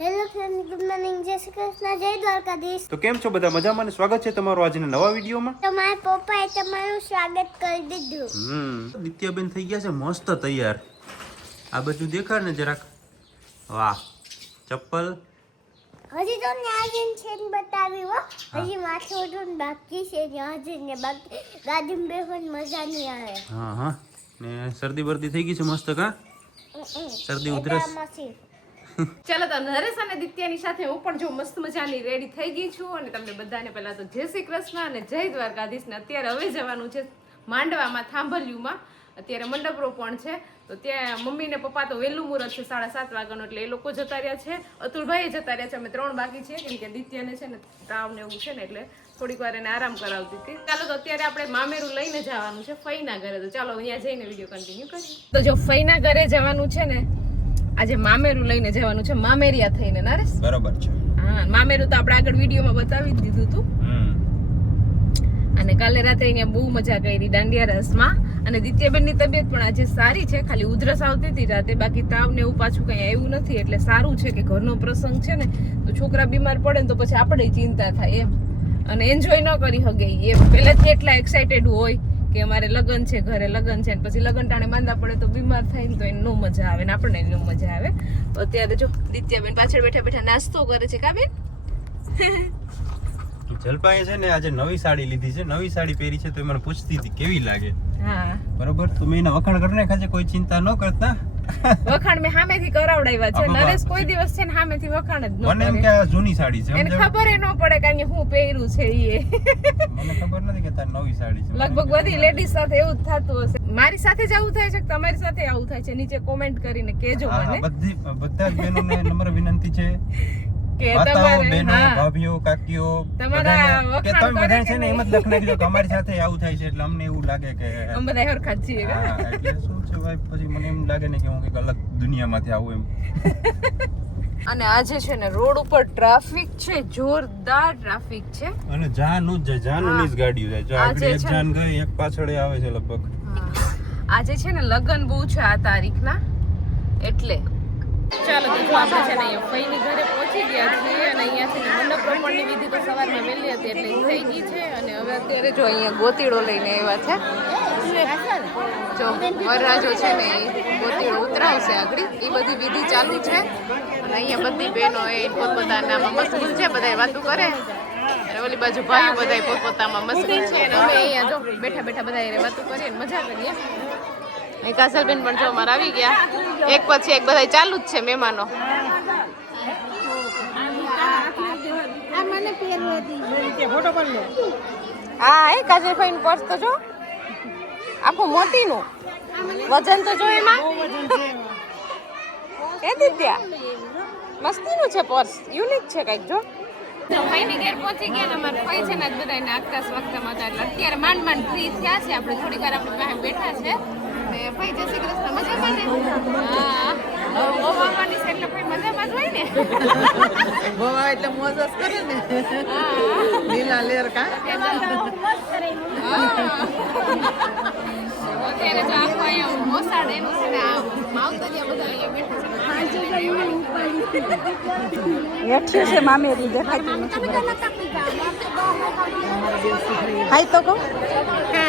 Hello friend good morning જય શ્રી કૃષ્ણ. જય દ્વારકાધીશ. તો કેમ છો બધા? મજામાં અને સ્વાગત છે તમારું આજના નવા વિડીયોમાં. તમારા પપ્પાએ તમારું સ્વાગત કરી દીધું. હમ. નિત્યાબેન થઈ ગયા છે મસ્ત તૈયાર. આ બધું દેખાડ ને જરાક. વાહ. ચપ્પલ. હજી તો ન્યાજીન છે ને બતાવી હો. હજી માથું ઉઠું ને બાકી છે ન્યાજીન ને બાકી. ગાડીમાં બેહન મજા નહીં આવે. હા હા. ને શરદી બરદી થઈ ગઈ છે મસ્ત કા? શરદી ઉધરસ. ચાલો તો નરેશ અને દિત્યાની સાથે હું પણ જો મસ્ત મજાની રેડી થઈ ગઈ છું અને તમને બધાને પહેલા તો જય શ્રી કૃષ્ણ અને જય દ્વારકાધીશ ને અત્યારે હવે જવાનું છે માંડવામાં, થાંભલિયુંમાં. અત્યારે મંડપરો પણ છે. તો ત્યાં મમ્મી ને પપ્પા તો વહેલું મુહૂર્ત છે સાડા સાત વાગ્યાનું એટલે એ લોકો જતા રહ્યા છે. અતુલભાઈ જતા રહ્યા છે. અમે ત્રણ બાકી છે, કેમ કે દિત્યાને છે ને તાવ ને એવું છે ને એટલે થોડીક વાર એને આરામ કરાવતી હતી. ચાલો તો અત્યારે આપણે મામેરું લઈને જવાનું છે ફઈના ઘરે. તો ચાલો અહીંયા જઈને વીડિયો કન્ટિન્યુ કરીએ. તો જો ફઈના ઘરે જવાનું છે ને આજે મામેરું લઈને જવાનું છે મામેરિયા થઈને નરેશ? બરોબર છે. હા મામેરું તો આપણે આગળ વિડીયોમાં બતાવી જ દીધું હતું અને કાલે રાતે અહીંયા બહુ મજા કરી દાંડિયા રસમાં. અને દિત્યાબેનની તબિયત પણ આજે સારી છે ખાલી ઉધરસ આવતી હતી રાતે. બાકી તાવ ને એવું પાછું કંઈ આવ્યું નથી એટલે સારું છે કે ઘરનો પ્રસંગ છે ને તો છોકરા બીમાર પડે ને તો પછી આપણે ચિંતા થાય એમ. અને એન્જોય ન કરી શકે એ એમ. પહેલેથી એટલા એક્સાઇટેડ હોય કે અમારે લગ્ન છે ઘરે લગ્ન છે પછી લગ્ન ટાણે બાંધા પડે તો બીમાર થાય ને તો એને નો મજા આવે ને આપણને નો મજા આવે. તો અત્યારે જો દિત્યાબેન પાછળ બેઠા બેઠા નાસ્તો કરે છે કાબેન જલપાએ છે ને આજે નવી સાડી લીધી છે. નવી સાડી પહેરી છે તો એ મને પૂછતી હતી કેવી લાગે? હા. બરોબર? તો મેં એના વખાણ કરીને ખાજે કોઈ ચિંતા ન કરતા. વખાણ મેં સામેથી કરાવડાવ્યા છે. નરેશ કોઈ દિવસ છે ને સામેથી વખાણ જ ન મને એમ કે આ જૂની સાડી છે એને ખબર ખબર ન પડે કારણ કે હું પહેર્યું છે એ. મને ખબર નથી કે તાર નવી સાડી છે. લગભગ બધી લેડીઝ સાથે એવું જ થતું હશે. મારી સાથે જ આવું થાય છે કે તમારી સાથે આવું થાય છે? નીચે કોમેન્ટ કરીને હા, મને. બધી બધા બહેનોને નમ્ર વિનંતી છે. કે બેનો તમારે ભાભીઓ કાકીઓ તમારા કે તમે બધા છે ને એમ જ લખ નાખજો કે અમારી સાથે આવું થાય છે એટલે અમને એવું લાગે કે અમે બધા હરખા છે છીએ એટલે શું છે ભાઈ? પછી મને એમ લાગે ને કે હું કંઈક અલગ દુનિયામાંથી આવું એમ. અને આજે છે ને રોડ ઉપર ટ્રાફિક છે જોરદાર ટ્રાફિક છે. અને જાનું જ જાનું ની જ ગાડીઓ જાય. જો આજે આગળ એક જાન ગઈ એક પાછળ આવે છે લગભગ. આજે છે ને લગન બહુ છે આ તારીખના. એટલે ચાલો, તો આપણે છે ને ફઈની ઘરે પહોંચી ગયા છીએ અને અહીંયાથી મંડપ વિધિ તો સવારમાં વહેલી હતી એટલે થઈ ગઈ છે અને હવે અત્યારે જો અહીંયા ગોતીડો લઈને આવ્યા છે. જો, વરરાજો છે ને એ ગોતીડો ઉતરાવશે આગળ. એ બધી વિધિ ચાલુ છે. અને અહીંયા બધી બહેનો એ પોતપોતાના મશગુલ છે બધા વાતો કરે. ઓલી બાજુ ભાઈઓ બધા પોતપોતામાં મશગુલ છે. અને અમે અહીંયા જો બેઠા બેઠા બધા વાતો કરીએ મજા કરીએ. કાસલબેન પણ જો અમારે આવી ગયા. એક પછી એક બધા ચાલુ જ છે મહેમાનો. હા એ કાજલભાઈ નું પર્સ તો જો. આખું મોતીનું. વજન તો જો એમાં. એ દિત્યા? મસ્તીનું છે પર્સ. યુનિક છે કંઈક જો. ઘેર પહોંચી ગયા ને અમારે ફાઈ છે ને આજ બધા નાખતા સ્વાગતમાં હતા એટલે અત્યારે માંડ માંડ ફ્રી થયા છે. આપણે થોડીક વાર આપણે પાસે બેઠા છે. ને ફાઈ જય શ્રી કૃષ્ણ મજામાં ને? હા. ગોવામાં છે એટલે ફાઈ મજામાં જ હોય ને? ગોવા એટલે મોજ જ કરે ને. લીલા લેર કા? અત્યારે જો આખો અહીંયા મોસાડ એનું છે ને આ માવતરિયા બધા અહીંયા બેઠા છે. છે મામેરી દેખાતી નથી. હાય તો કહું રામભાઈ બધા કે કે કે આજ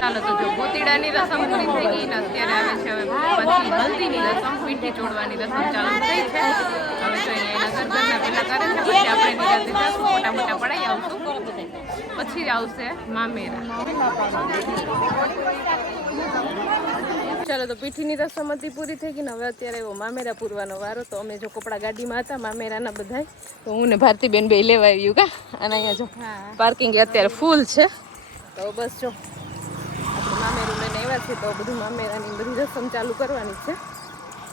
ચાલો તો જો રસમ પૂરી થઈ ગઈ ને અત્યારે આવે છે હવે પછી હલ્દીની રસમ, મીઠી ચોડવાની રસમ ચાલુ થઈ પહેલા કરે આપણે નિરાતે જશું, મોટા મોટા પડાઈ આવશું. પછી આવશે મામેરા. ચાલો તો પીઠીની રસમ હતી પૂરી થઈ ગઈ ને હવે અત્યારે એવો મામેરા પૂરવાનો વારો. તો અમે જો કપડા ગાડીમાં હતા મામેરાના બધાય. તો હું ને ભારતીબેન બે લેવા આવ્યું કા? અને અહીંયા જો પાર્કિંગ અત્યારે ફૂલ છે. તો બસ જો આપણે મામેરું લઈને આવ્યા છે તો બધું મામેરાની બધી રસમ ચાલુ કરવાની જ છે.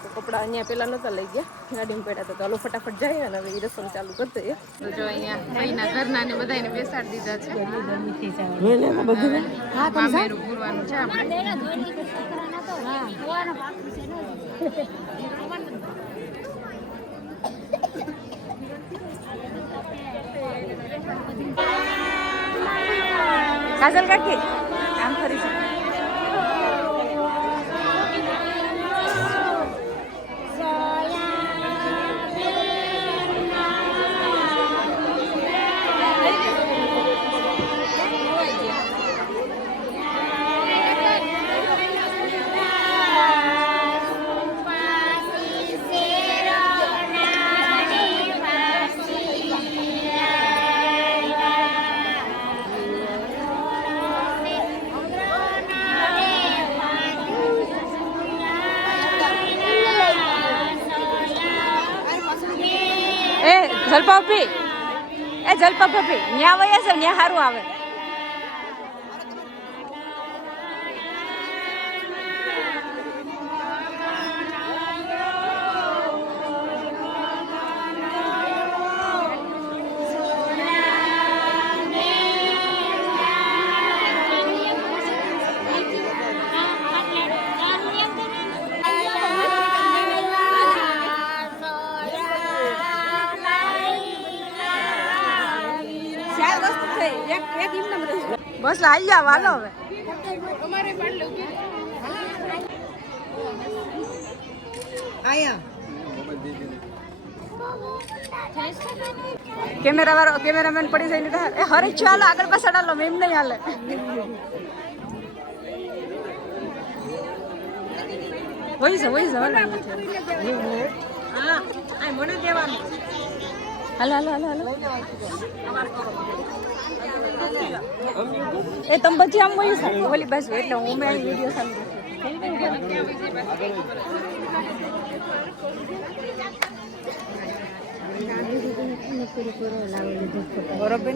તો કપડાં અહીંયા પહેલાં નહોતા લઈ ગયા ગાડીમાં પડ્યા હતા. તો હાલો ફટાફટ જઈએ અને હવે એ રસમ ચાલુ કરી દઈએ. તો જો અહીંયા ભાઈના ઘરના ને બધાને બેસાડી દીધા છે. મામેરું પૂરવાનું છે આપણે. કાજલ કાકી આમ ફરી જલપા ભાભી એ જલપા ભાભી ન્યા વયા છે ન્યા સારું આવે. બસ આવી જા, વાલો હવે. કેમેરા વાળો કેમેરામેન પડી જાય ને એ હરે ચાલો આગળ પાછળ હાલો એમ નહીં હાલે. વહી છે વહી છે હા મને દેવાનું. હાલો હાલો હાલો હાલો. એ તમે પછી આમ વયું છે ઓલી બાજુ એટલે હું મેં વીડિયો ચાલુ બરોબર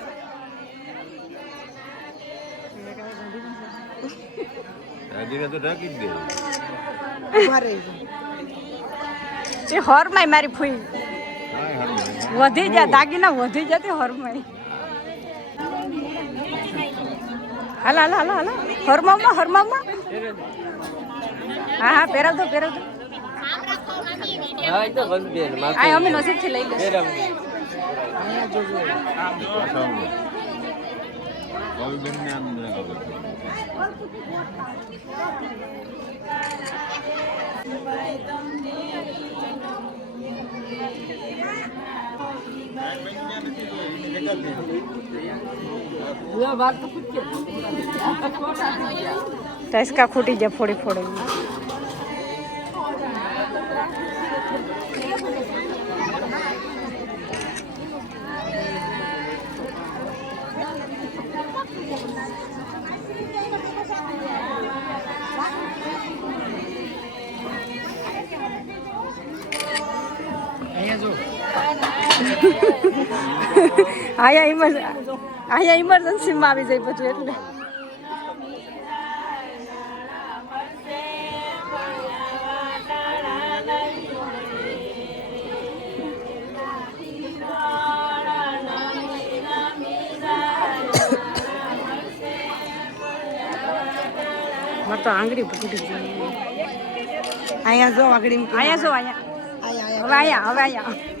એ હોરમાય મારી ફૂઈ વધી જા દાગીના વધી જતી હોરમાય હાલો હાલો હાલો હાલો. હરમામાં હરમામાં હા હા પહેરાવ દો પહેરાવ દો આ અમે નસીબથી લઈ લઈશું ટસકા ખૂટી જાય ફોડી ફોડી અહીંયા ઇમર અહીંયા ઇમરજન્સીમાં આવી જાય બધું એટલે. તો આંગળી ફૂટી ગઈ. અહીંયા જો આગળ અહીંયા જો અહીંયા. હવે અહીંયા હવે અહીંયા.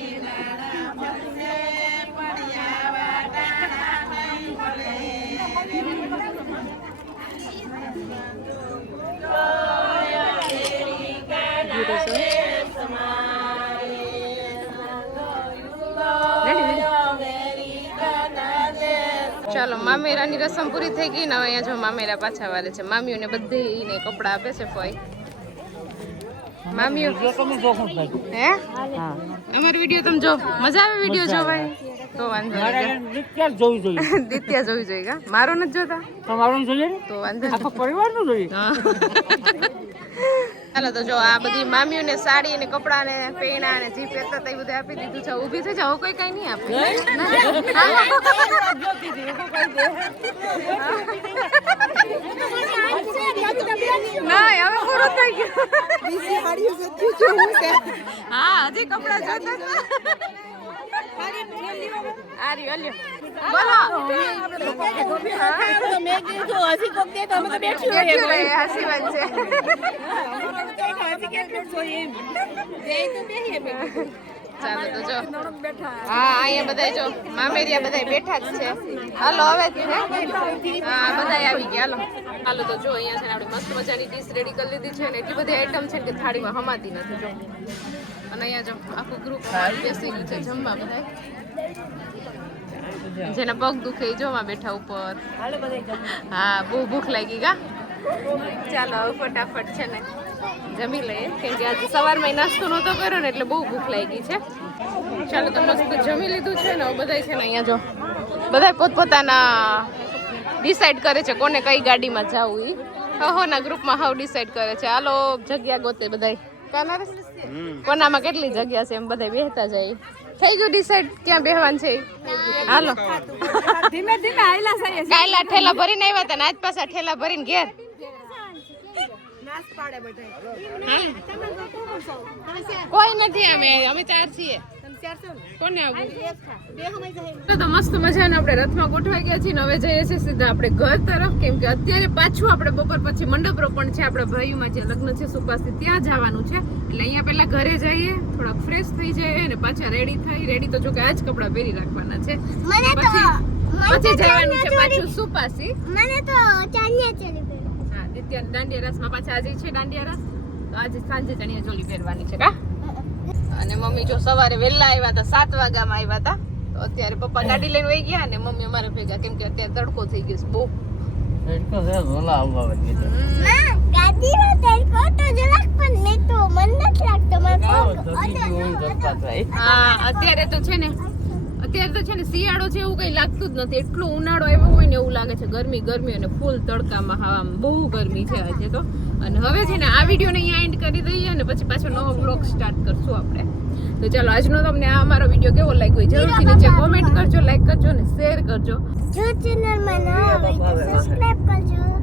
મામેરાની રસમ પૂરી થઈ ગઈ ને હવે અહીંયા જો મામેરા પાછા વાળે છે. મામીઓને બધીને કપડાં આપે છે ફોઈ. મામીઓ હે? અમારો વીડિયો તમે જો. મજા આવે વીડિયો જોવાય? તો વાંધો જોવી જોઈએ. દિત્યા જોવી જોઈએ મારો નથી જોતા? તમારું જોઈએ તો વાંધો આખો પરિવારનું જોઈએ. ચાલો તો જો આ બધી મામીઓને સાડી ને કપડા ને પેણા ને જે પહેરતા એ બધું આપી દીધું છે. ઊભી થઈ જાઓ કોઈ કઈ નહીં આપે. ના હવે પૂરો થઈ ગયો. હા હજી કપડા જોતા ચાલો તો જો હા અહીંયા બધા જો મામેરિયા બધા બેઠા જ છે. હાલો હવે હા બધા આવી ગયા. હાલો. હાલો તો જો અહીંયા છે આપણે મસ્ત મજાની ડીશ રેડી કરી લીધી છે ને એટલી બધી આઈટમ છે કે થાળીમાં હમાતી નથી જો. અને અહીંયા જો આખું ગ્રુપ બેસી ગયું છે જમવા બધા જેના પગ દુખે એ જોવા બેઠા ઉપર. હા બહુ ભૂખ લાગી ગા. ચાલો હવે ફટાફટ છે ને જમી લઈએ. કેમ કે આજે સવારમાં નાસ્તો નહોતો કર્યો ને એટલે બહુ ભૂખ લાગી છે. ચાલો તો મસ્ત જમી લીધું છે ને બધાય છે ને અહીંયા જો બધા પોતપોતાના ડિસાઈડ કરે છે કોને કઈ ગાડીમાં જવું હો ના ગ્રુપમાં હાવ ડિસાઈડ કરે છે. હાલો જગ્યા ગોતે બધાય. કાના? કોનામાં કેટલી જગ્યા છે એમ બધા બેહતા જાય. થઈ ગયું ડિસાઈડ ક્યાં બેહવાનું છે? હાલો. ધીમે ધીમે આયલા સાહેબ કાયલા ઠેલા ભરીને આવ્યા હતા ને આજ પાછા ઠેલા ભરીને ઘેર. કોઈ નથી અમે અમે ચાર છીએ. તો તો મસ્ત મજાને આપણે રથમાં ગોઠવાઈ ગયા છીએ હવે જઈએ છીએ સીધા આપણે ઘર તરફ કેમ કે અત્યારે પાછું આપણે બપોર પછી મંડપ રોપણ છે આપણા ભાઈઓમાં જે લગ્ન છે સુપાસથી ત્યાં જવાનું છે. એટલે અહીંયા પહેલા ઘરે જઈએ થોડાક ફ્રેશ થઈ જઈએ અને પાછા રેડી થઈ રેડી તો જો કે આ જ કપડાં પહેરી રાખવાના છે. પછી જવાનું છે પાછું સુપાસી. મને તો ચાંદિયા ચોળી હા નિત્ય દાંડિયા રસમાં પાછા આજે છે દાંડિયા રસ? તો આજે સાંજે ચણિયા ચોલી પહેરવાની છે કા? અને મમ્મી જો સવારે વહેલા આવ્યા હતા સાત વાગ્યામાં આવ્યા હતા તો અત્યારે પપ્પા ગાડી લઈને વહી ગયા અને મમ્મી અમારે ભેગા કેમ કે અત્યારે તડકો થઈ ગયો છે બહુ. માં, ગાડીમાં તડકો તો જરાક પણ મેં તો મન નથી લાગતો મારે હા અત્યારે તો છે ને અત્યારે તો છે ને શિયાળો છે એવું કઈ લાગતું જ નથી. એટલો ઉનાળો આવ્યો હોય ને એવું લાગે છે ગરમી ગરમી અને ફૂલ તડકામાં હવા બહુ ગરમી છે આજે તો. અને હવે છે ને આ વિડીયોને અહીંયા એન્ડ કરી દઈએ અને પછી પાછો નવો બ્લોગ સ્ટાર્ટ કરશું આપણે. તો ચાલો આજનો તમને આ અમારો વીડિયો કેવો લાગ્યો હોય જરૂરથી નીચે કોમેન્ટ કરજો લાઈક કરજો અને શેર કરજો. જો ચેનલમાં નવા હોય તો સબસ્ક્રાઇબ કરજો.